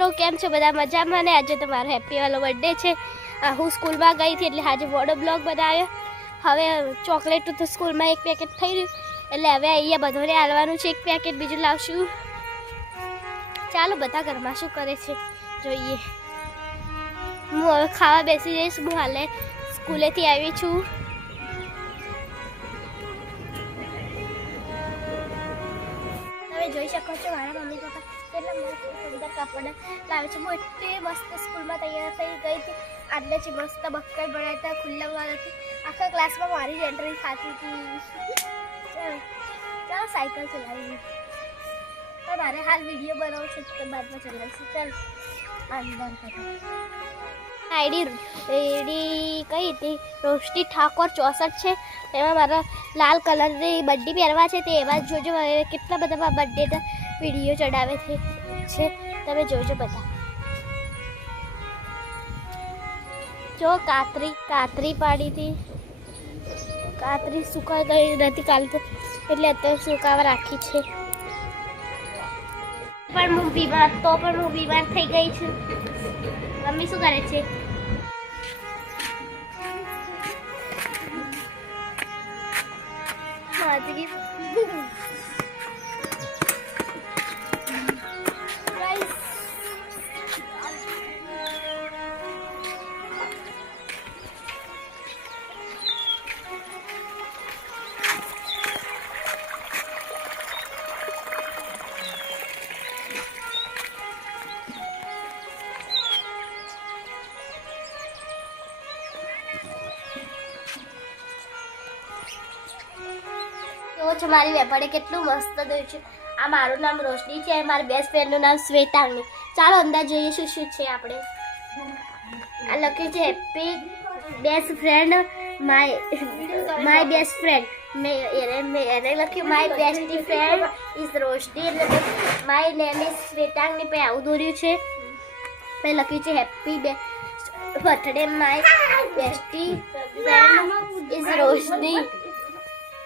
મિત્રો કેમ છો બધા મજામાં ને આજે તો મારો હેપી વાળો બર્થડે છે હું સ્કૂલમાં ગઈ હતી એટલે આજે વોડો બ્લોગ બનાવ્યો હવે ચોકલેટ તો સ્કૂલમાં એક પેકેટ થઈ રહ્યું એટલે હવે અહીંયા બધાને આલવાનું છે એક પેકેટ બીજું લાવશું ચાલો બધા ઘરમાં શું કરે છે જોઈએ હું હવે ખાવા બેસી જઈશ હું હાલે સ્કૂલેથી આવી છું તમે જોઈ શકો છો મારા મમ્મી પપ્પા કેટલા મસ્ત સુંદર કપડાં લાવે છે હું એટલી મસ્ત સ્કૂલમાં તૈયાર થઈ ગઈ હતી આજે જ મસ્ત બક્કર બનાવતા ખુલ્લા વાળાથી આખા ક્લાસમાં મારી જ એન્ટ્રી થતી હતી ચાલો સાયકલ ચલાવી તો મારે હાલ વિડીયો બનાવું છું તો બાદમાં ચલાવીશું ચાલ અંદર આઈડી કઈ હતી રોષ્ટી ઠાકોર 64 છે એમાં મારા લાલ કલરની બર્થડે પહેરવા છે તે એવા જોજો કેટલા બધા બર્થડે વિડીયો ચડાવે છે તમે જોજો બધા જો કાતરી પાડી હતી કાતરી સુકાઈ ગઈ નથી કાલ તો એટલે અત્યારે સુકાવા રાખી છે પણ હું બીમાર થઈ ગઈ છું મમ્મી શું કરે છે મારી વેપારે કેટલું મસ્ત દોર્યું છે આ મારું નામ રોશની છે મારી બેસ્ટ ફ્રેન્ડનું નામ શ્વેતાંગી ચાલો અંદર જોઈએ શું શું છે આપણે આ લખ્યું છે happy best friend my best friend એને લખ્યું માય બેસ્ટી ફ્રેન્ડ ઇઝ રોશની એટલે માય નેમ ઇઝ શ્વેતાંગી પછી આવું દોર્યું છે પછી લખ્યું છે happy birthday my bestie friend is Roshni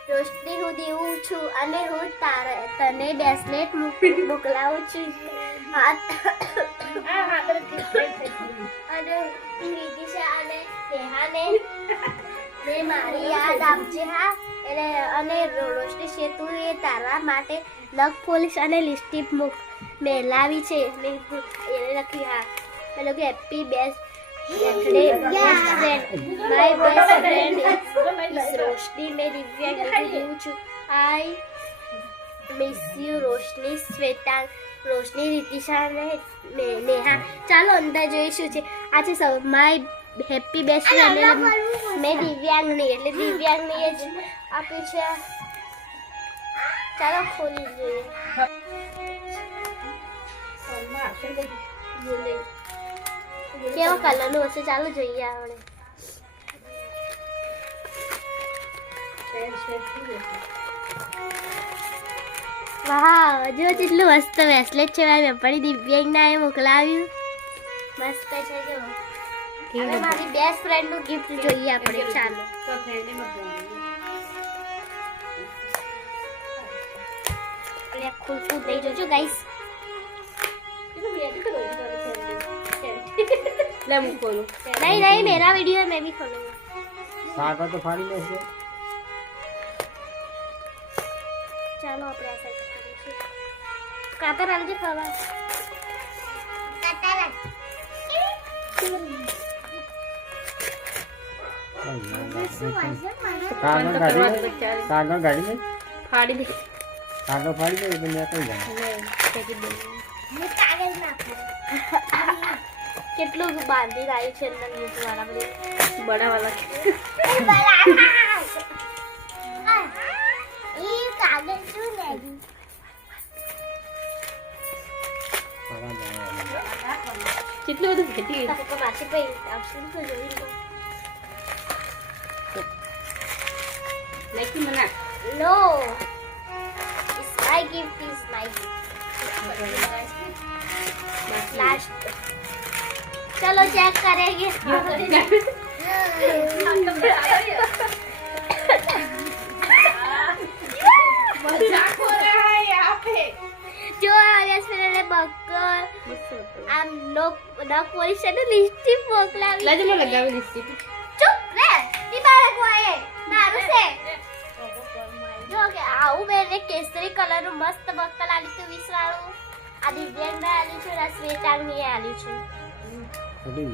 Roshni હું દેવું છું અને હું તને બ્રેસલેટ મોકલાવું છું અને વિદિશા અને નેહાને ને મારી યાદ આપજે હા અને રોશની છે તું એ તારા માટે નખ પોલીસ અને લિપસ્ટિક મેલાવી છે એને લખી હા મેં લખ્યું happy best birthday best friend my best friend is Roshni मैं दिव्या देऊं છું I miss you રોશની શ્વેતાંગ રોશની રીતિશા ને નેહા ચાલો અંદર જોઈશું છે આ છે સૌ માય હેપી બેસ્ટ ફ્રેન્ડ મેં દિવ્યાંગની એટલે દિવ્યાંગની જ આપ્યું છે ચાલો ખોલી જોઈએ કેવા કલરનું હશે ચાલો જોઈએ આપણે વાહ જો કેટલું મસ્ત બ્રેસલેટ છે મારી વેપારી દિવ્યાંગના એ મોકલાવ્યું મસ્ત છે જો હવે મારી બેસ્ટ ફ્રેન્ડનું ગિફ્ટ જોઈએ આપણે ચાલો ખુલતું લઈ જોજો ગાઈસ नहीं मेरा वीडियो है मैं भी खोलूंगा सागर तो फाड़ी ले इसको चलो આપણે આ સાઈડ કરીશું કાતર આલજે ખાવા કાતર सागर गाड़ी में फाड़ी दे सागर फाड़ी दे तो मैं कहीं जाऊं मैं कागज ना કેટલું બાંધી રાઈ છે અંદર નીચે વાળા બધી બડા વાળા ઈ કાગળ શું લેવી કેટલું બધું ઘટી તો માસી પઈ આપશું તો જોઈ લો લાઈક મના નો is my gift is my gift last चलो चेक करेंगे मजाक हो रहा है यहाँ पे जो બક્કર આમ નખ પોલિશ અને લિપસ્ટિક મોકલાવી લાજે મને લગાવી લિપસ્ટિક ચૂપ રે દીવારે કોઈ મારું છે જો કે આવું મેં કેસરી કલરનું મસ્ત બક્કર આલી તું 20 વાળું આ દિવ્યાંગ આલી છે આ શ્વેતાંગની આલી છે હવે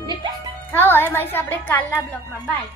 મળીશું આપણે કાલના બ્લોગમાં બાય